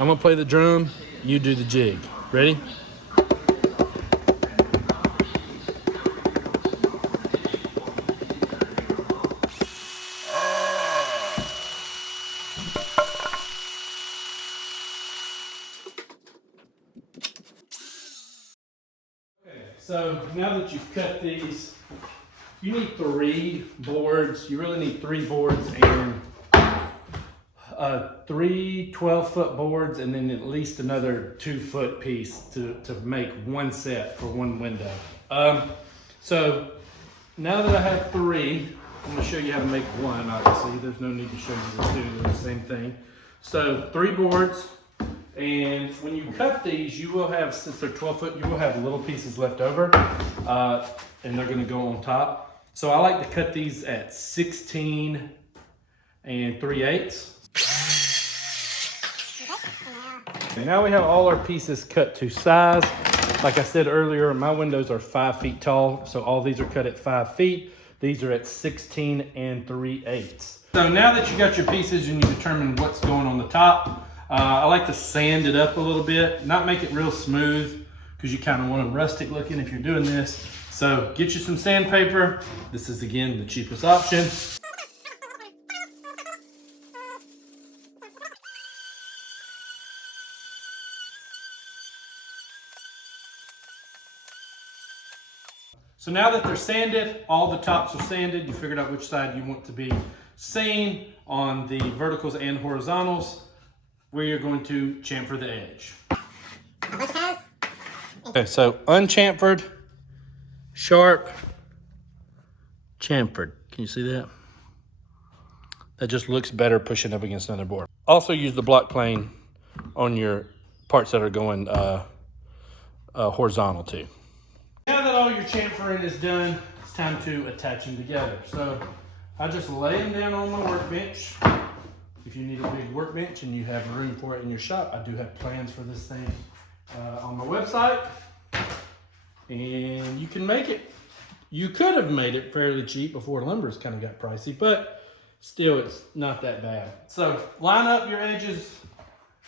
I'm gonna play the drum, you do the jig. Ready? So now that you've cut these, you need 3 boards. You really need 3 boards and 3 12-foot boards, and then at least another 2-foot piece to make one set for one window. So now that I have 3, I'm going to show you how to make one. Obviously, there's no need to show you the 2. They're the same thing. So 3 boards. And when you cut these, you will have, since they're 12 foot, you will have little pieces left over, and they're gonna go on top. So I like to cut these at 16 3/8. And now we have all our pieces cut to size. Like I said earlier, my windows are 5 feet tall, so all these are cut at 5 feet. These are at 16 3/8. So now that you got your pieces and you determine what's going on the top, I like to sand it up a little bit, not make it real smooth because you kind of want them rustic looking if you're doing this. So get you some sandpaper. This is, again, the cheapest option. So now that they're sanded, all the tops are sanded, you figured out which side you want to be seen on the verticals and horizontals, where you're going to chamfer the edge. Okay, so unchamfered, sharp, chamfered. Can you see that? That just looks better pushing up against another board. Also use the block plane on your parts that are going horizontal too. Now that all your chamfering is done, it's time to attach them together. So I just lay them down on my workbench. If you need a big workbench and you have room for it in your shop, I do have plans for this thing on my website. And you can make it. You could have made it fairly cheap before lumber's kind of got pricey, but still it's not that bad. So line up your edges,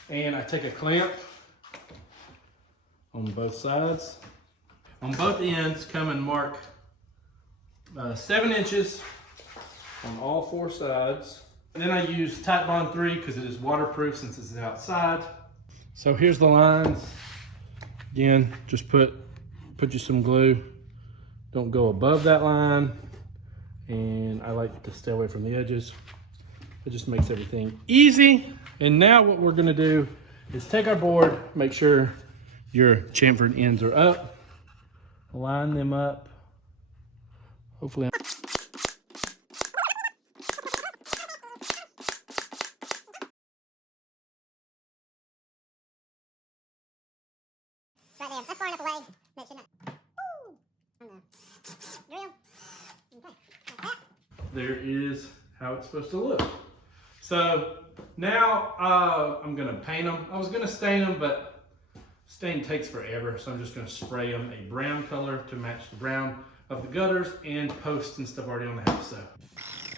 and I take a clamp on both sides. On both ends, come and mark 7 inches on all 4 sides. And then I use Titebond 3 because it is waterproof since it's outside. So here's the lines. Again, just put you some glue. Don't go above that line. And I like to stay away from the edges. It just makes everything easy. And now what we're gonna do is take our board, make sure your chamfered ends are up, line them up. Hopefully Right there. That's far enough away. That should not. Woo! On the drill. Okay. Like that. there is how it's supposed to look. So now I'm gonna paint them. I was gonna stain them, but stain takes forever. So I'm just gonna spray them a brown color to match the brown of the gutters and posts and stuff already on the house. So. Screw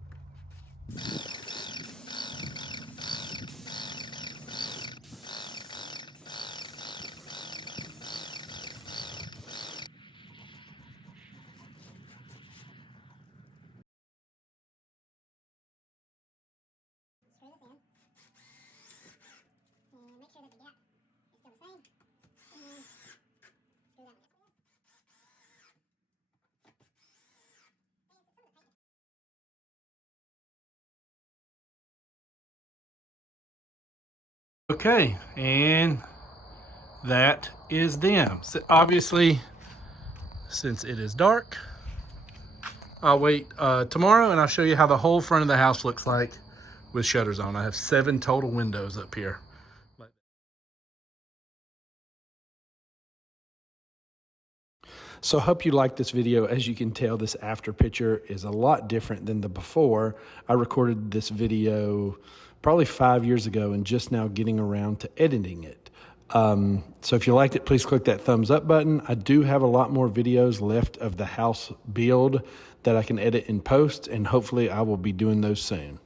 this in. And make sure that the gap is still the same. And then screw that one. Okay, and that is them. So obviously, since it is dark, I'll wait tomorrow and I'll show you how the whole front of the house looks like with shutters on. I have 7 total windows up here. So I hope you liked this video. As you can tell, this after picture is a lot different than the before. I recorded this video probably 5 years ago and just now getting around to editing it. So if you liked it, please click that thumbs up button. I do have a lot more videos left of the house build that I can edit in post, and hopefully I will be doing those soon.